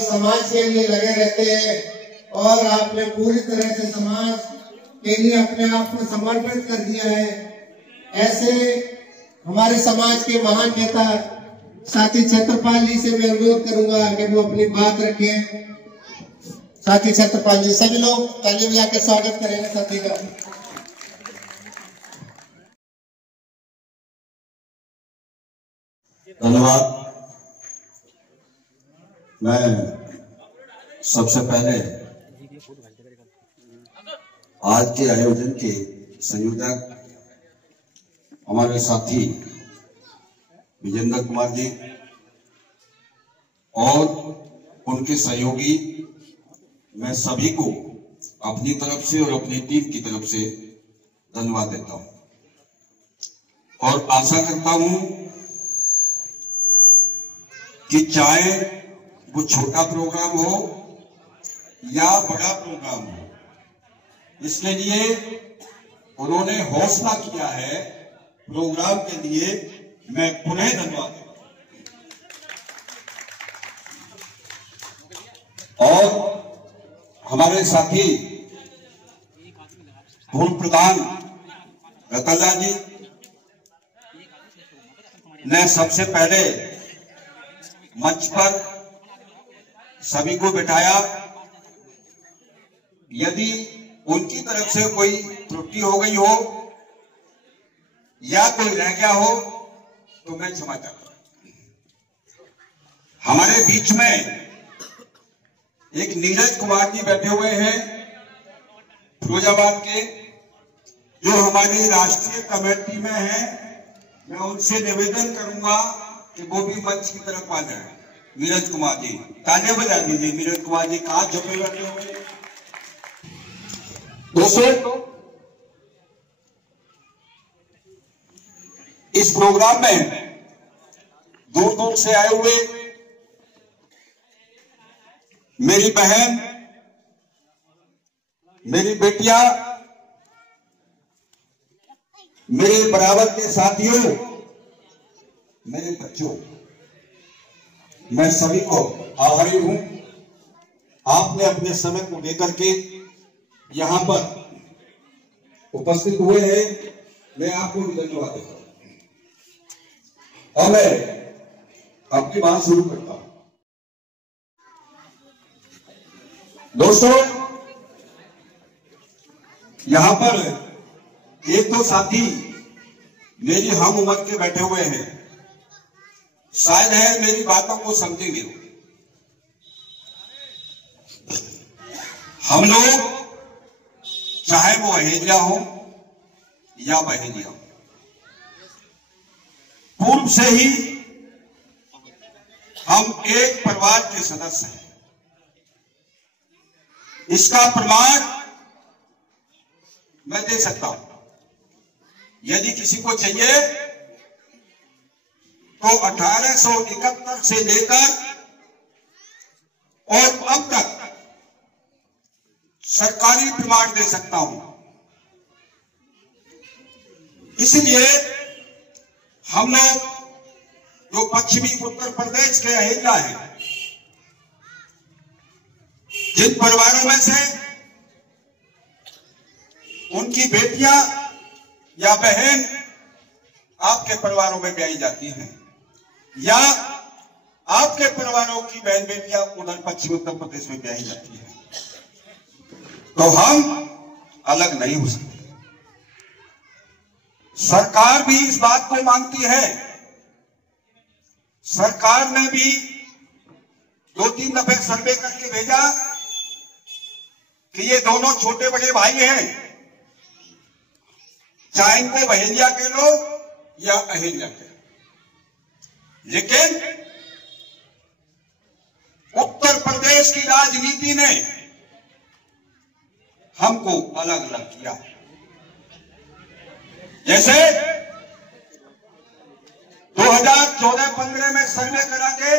समाज के लिए लगे रहते हैं और आपने पूरी तरह से समाज के लिए अपने आप को समर्पित कर दिया है। ऐसे हमारे समाज के महान नेता साथी छत्रपाल जी से मैं अनुरोध करूंगा कि वो अपनी बात रखें। साथी छत्रपाल जी, सभी लोग ताली बजा के स्वागत करेंगे साथी का। धन्यवाद। मैं सबसे पहले आज के आयोजन के संयोजक हमारे साथी विजेंद्र कुमार जी और उनके सहयोगी, मैं सभी को अपनी तरफ से और अपनी टीम की तरफ से धन्यवाद देता हूं और आशा करता हूं कि चाहे वो छोटा प्रोग्राम हो या बड़ा प्रोग्राम हो, इसके लिए उन्होंने हौसला किया है। प्रोग्राम के लिए मैं पुनः धन्यवाद देता हूं। और हमारे साथी पूर्व प्रधान रतनलाल जी ने सबसे पहले मंच पर सभी को बिठाया। यदि उनकी तरफ से कोई त्रुटि हो गई हो या कोई रह गया हो तो मैं क्षमा चाहता हूं। हमारे बीच में एक नीरज कुमार जी बैठे हुए हैं फिरोजाबाद के, जो हमारी राष्ट्रीय कमेटी में है। मैं उनसे निवेदन करूंगा कि वो भी मंच की तरफ आ जाए। नीरज कुमार जी, तालियां बजा दीजिए। नीरज कुमार जी कहां छुपे बैठे हुए? दोस्तों, इस प्रोग्राम में दूर दूर से आए हुए मेरी बहन, मेरी बेटियां, मेरे बराबर के साथियों, मेरे बच्चों, मैं सभी को आभारी हूं। आपने अपने समय को लेकर के यहां पर उपस्थित हुए हैं। मैं आपको भी धन्यवाद देता हूं और मैं अपनी बात शुरू करता हूं। दोस्तों, यहां पर एक दो साथी मेरी हम उम्र के बैठे हुए हैं, शायद है मेरी बातों को समझेंगे। हम लोग चाहे वो अहेलिया हो या बहेलिया हो, पूर्व से ही हम एक परिवार के सदस्य हैं। इसका प्रमाण मैं दे सकता हूं। यदि किसी को चाहिए तो 1871 से लेकर और अब तक सरकारी प्रमाण दे सकता हूं। इसलिए हम लोग जो पश्चिमी उत्तर प्रदेश के अहेलिया हैं, जिन परिवारों में से उनकी बेटियां या बहन आपके परिवारों में ब्याही जाती हैं या आपके परिवारों की बहन बेटियां उधर पश्चिमी उत्तर प्रदेश में ब्याही जाती हैं, तो हम अलग नहीं हो सकते। सरकार भी इस बात को मांगती है। सरकार ने भी 2-3 दफे सर्वे करके भेजा कि ये दोनों छोटे बड़े भाई हैं, चाहे इनको बहेलिया के लो या अहेलिया के। लेकिन उत्तर प्रदेश की राजनीति ने हमको अलग अलग किया। जैसे 2014-15 में सर्वे करा के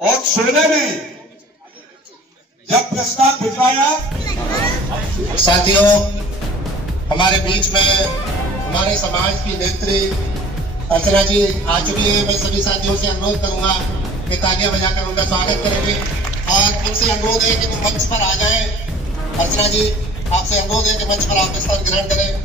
और 16 में जब प्रस्ताव भिजवाया। साथियों, हमारे बीच में हमारे समाज की नेत्री अर्चना जी आ चुकी है। मैं सभी साथियों से अनुरोध करूंगा कि तालियां बजाकर उनका स्वागत करेंगे और उनसे अनुरोध है कि वो मंच पर आ जाएं। अर्चना जी, आपसे अनुरोध है कि मंच पर आप स्थान ग्रहण करें।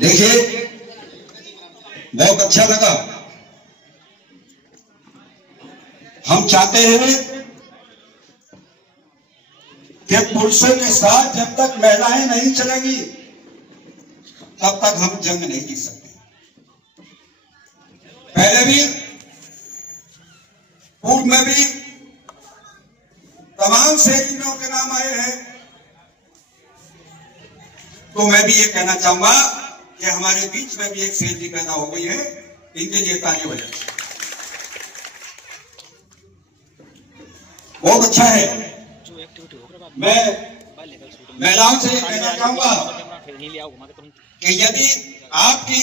देखिए, बहुत अच्छा लगा। हम चाहते हैं कि पुरुषों के साथ जब तक महिलाएं नहीं चलेंगी तब तक हम जंग नहीं जीत सकते। पहले भी, पूर्व में भी तमाम सेलिब्रिटियों के नाम आए हैं, तो मैं भी ये कहना चाहूंगा कि हमारे बीच में भी एक सेलिब्रिटी पैदा हो गई है, इनके लिए ताली बजाएं। बहुत अच्छा है। मैं महिलाओं से ये कहना चाहूंगा कि यदि आपकी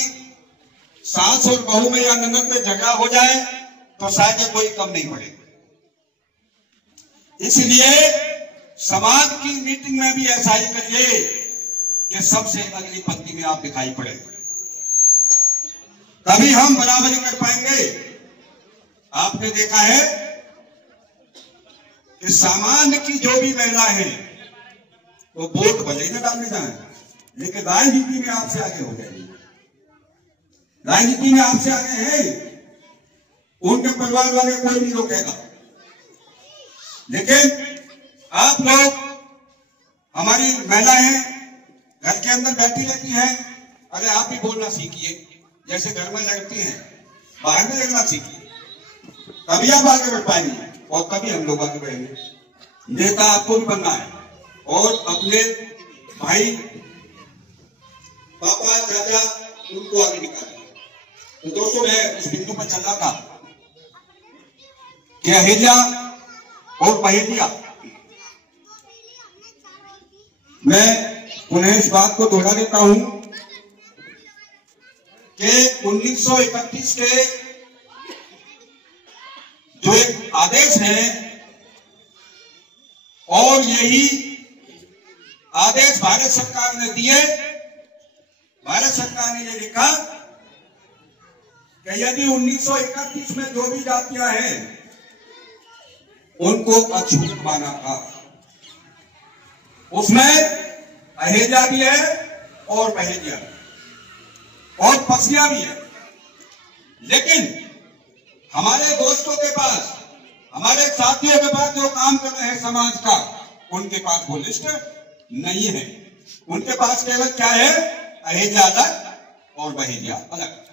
सास और बहू में या ननद में झगड़ा हो जाए तो शायद कोई कम नहीं पड़ेगा। इसलिए समाज की मीटिंग में भी ऐसा ही करिए कि सबसे अगली पंक्ति में आप दिखाई पड़े, तभी हम बराबरी कर पाएंगे। आपने देखा है कि सामान्य की जो भी महिला है वो वोट भले ही न डालने जाए, लेकिन राजनीति में आपसे आगे हो जाएगी। राजनीति में आपसे आगे है, उनके परिवार वाले कोई नहीं रोकेगा। लेकिन आप लोग, हमारी महिलाएं घर के अंदर बैठी रहती हैं, अरे आप भी बोलना सीखिए, जैसे घर में लड़ती हैं बाहर में लड़ना सीखिए, तभी आप आगे बढ़ पाएंगे और तभी हम लोग आगे बढ़ेंगे। नेता आपको भी बनना है और अपने भाई, पापा, चाचा, उनको आगे निकालना। तो दोस्तों, मैं उस बिंदु पर चल रहा था कि अहिल्या और पहेलिया, मैं उन्हें इस बात को दोहरा देता हूं कि 1931 के जो एक आदेश है, और यही आदेश भारत सरकार ने दिए। भारत सरकार ने यह लिखा कि यदि 1931 में जो भी जातियां हैं उनको अछूत माना था, उसमें अहिल्या भी है और पहेलिया भी और पसिया भी है। लेकिन हमारे दोस्तों के पास, हमारे साथियों के पास जो काम कर रहे हैं समाज का, उनके पास वो लिस्ट नहीं है। उनके पास केवल क्या है, अहिल्या अलग और पहेलिया अलग।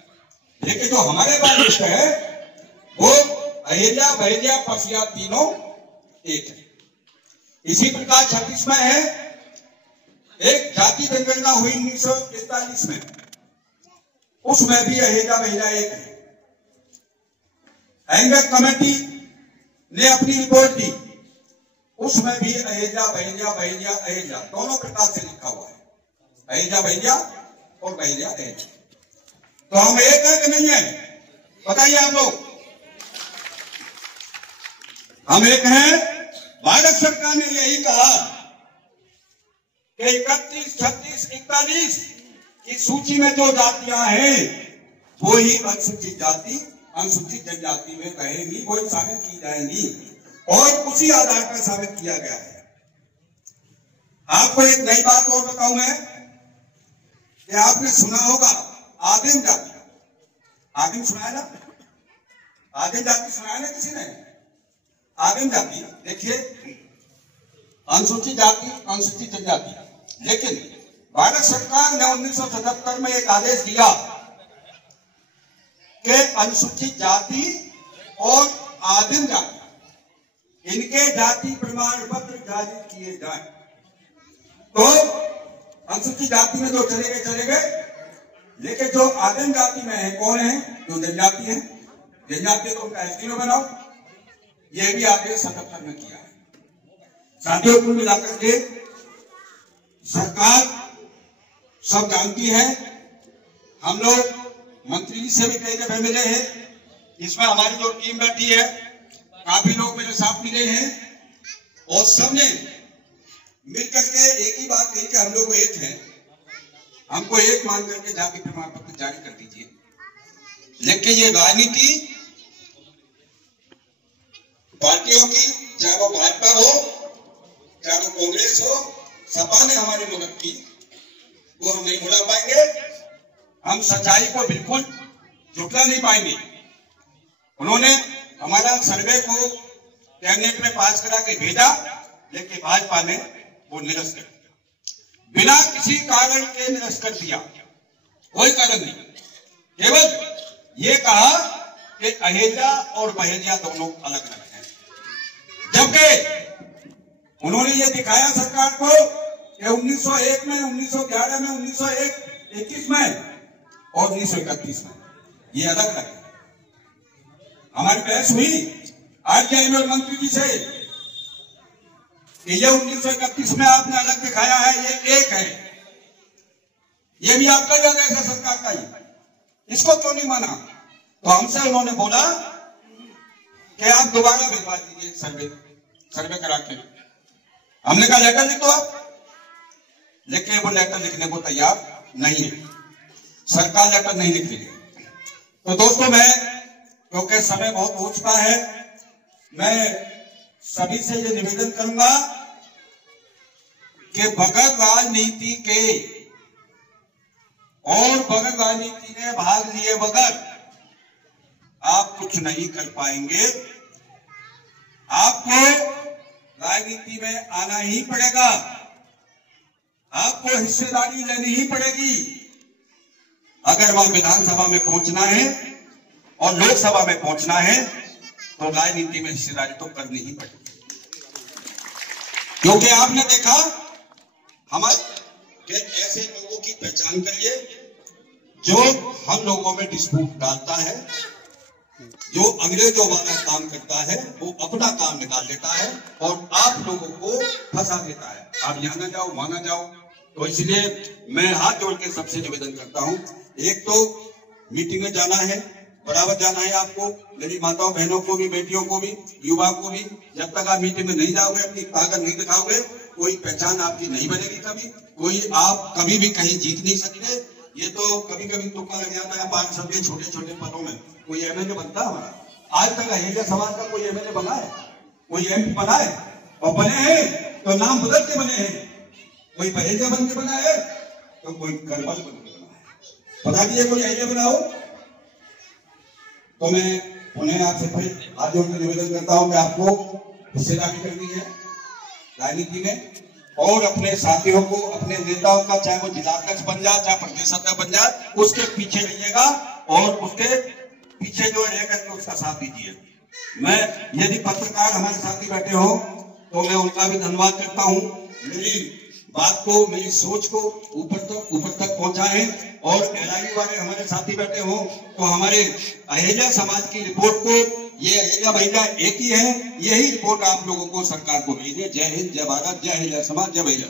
लेकिन जो हमारे पास लिस्ट है वो अहिल्या, पहेलिया, पसिया तीनों एक है। इसी प्रकार 36 में है, एक जाति जनगणना हुई 1945 में, उसमें भी अहिल्या महिला एक है। एंगर कमेटी ने अपनी रिपोर्ट दी, उसमें भी अहिल्या, बहिलिया, बहिलिया, अहिल्या दोनों प्रकार से लिखा हुआ है, अहिल्या बहिलिया और बहिलिया अहिल्या। तो हम एक है कि नहीं है, बताइए आप लोग। हम एक हैं। भारत सरकार ने यही कहा कि 31, 36, 41 की सूची में जो जातियां हैं वो ही अनुसूचित जाति, अनुसूचित जनजाति में रहेंगी, वो शामिल की जाएंगी और उसी आधार पर शामिल किया गया है। आपको एक नई बात और बताऊं मैं कि आपने सुना होगा आदिम जाति। आदिम सुना है ना? आदिम जाति सुना है ना किसी ने? आदिम जाति देखिए, अनुसूचित जाति, अनुसूचित जनजाति। लेकिन भारत सरकार ने 1977 में एक आदेश दिया कि अनुसूचित जाति और आदिम जाति, इनके जाति प्रमाण पत्र जारी किए जाए। तो अनुसूचित जाति में जो चले गए, लेकिन जो आदिम जाति में है कौन है? जो जनजाति है। जनजाति तो उनका एसटी में बनाओ, यह भी आदेश 77 में किया है। साथियों, कुल मिलाकर के सरकार सब जानती है, हम लोग मंत्री जी से भी कई दफे मिले हैं। इसमें हमारी जो टीम बैठी है, काफी लोग मेरे साथ मिले हैं और सबने मिलकर के एक ही बात कही कि हम लोग एक हैं, हमको एक मान करके जाति प्रमाण पत्र जारी कर दीजिए। लेकिन ये राजनीति पार्टियों की, चाहे वो भाजपा हो, चाहे वो कांग्रेस हो, सपा ने हमारी मदद की, वो हम नहीं भुला पाएंगे। हम सच्चाई को बिल्कुल झुकला नहीं पाएंगे। उन्होंने हमारा सर्वे को कैबिनेट में पास करा के भेजा, लेकिन भाजपा ने वो निरस्त कर दिया, बिना किसी कारण के निरस्त कर दिया। कोई कारण नहीं, केवल ये कहा कि अहेजा और बहेलिया दोनों अलग अलग हैं। जबकि उन्होंने ये दिखाया सरकार को कि 1901 में, 1911 में, 1921 में और 1931 में ये अलग अलग है। हमारी बहस हुई आज के एमएल मंत्री जी से कि ये 1931 में आपने अलग दिखाया है, ये एक है, ये भी आपका ही आदेश है सरकार का ही, इसको क्यों नहीं माना? तो हमसे उन्होंने बोला कि आप दोबारा भिजवा दीजिए सर्वे करा के। हमने कहा लेटर लिख दो आप, लेकिन वो लेटर लिखने को तैयार नहीं है, सरकार लेटर नहीं लिख रही है। तो दोस्तों, मैं क्योंकि समय बहुत हो चुका है, मैं सभी से ये निवेदन करूंगा कि बगैर राजनीति के और बगैर राजनीति में भाग लिए बगैर आप कुछ नहीं कर पाएंगे। आपको राजनीति में आना ही पड़ेगा, आपको हिस्सेदारी लेनी ही पड़ेगी। अगर वहां विधानसभा में पहुंचना है और लोकसभा में पहुंचना है तो राजनीति में हिस्सेदारी तो करनी ही पड़ेगी। क्योंकि आपने देखा हमारे ऐसे लोगों की पहचान करिए जो हम लोगों में डिस्प्यूट डालता है, जो अंग्रेजों वाला काम करता है, वो अपना काम निकाल लेता है और आप लोगों को फंसा देता है। आप यहां ना जाओ, वहां ना जाओ। तो इसलिए मैं हाथ जोड़ के सबसे निवेदन करता हूं, एक तो मीटिंग में जाना है, बराबर जाना है आपको, मेरी माताओं बहनों को भी, बेटियों को भी, युवा को भी। जब तक आप मीटिंग में नहीं जाओगे, अपनी ताकत नहीं दिखाओगे, कोई पहचान आपकी नहीं बनेगी। कभी कोई आप कभी भी कहीं जीत नहीं सकते। ये तो कभी कभी तुक्का लग जाता है पांच सबके छोटे छोटे पदों में, कोई एमएलए बनता है हमारा। आज तक अहेजा समाज का कोई एमएलए बना है, कोई एमपी बना है? और बने हैं तो नाम बदल के बने हैं। कोई बहेजा बन के बना है तो कोई करबल बन के बना है। बता दिए कोई अहेजा बनाओ। तो मैं उन्हें आपसे फिर हाथ जोड़कर निवेदन करता हूं कि आपको हिस्सेदारी करनी है राजनीति में, और अपने साथियों को, अपने नेताओं का, चाहे वो जिलाध्यक्ष बन जाए, चाहे प्रदेश अध्यक्ष बन जाए, उसके पीछे रहिएगा और उसके पीछे जो रह करके उसका साथ दीजिए। मैं यदि पत्रकार हमारे साथी बैठे हो तो मैं उनका भी धन्यवाद करता हूं। मेरी बात को, मेरी सोच को ऊपर तक पहुंचाए, और एलआईयू वाले हमारे साथी बैठे हो तो हमारे अहेजा समाज की रिपोर्ट को, ये अहेजा महिला एक ही है, यही रिपोर्ट आप लोगों को सरकार को भेजिए। जय हिंद, जय भारत, जय अहेजा समाज, जय अहेजा।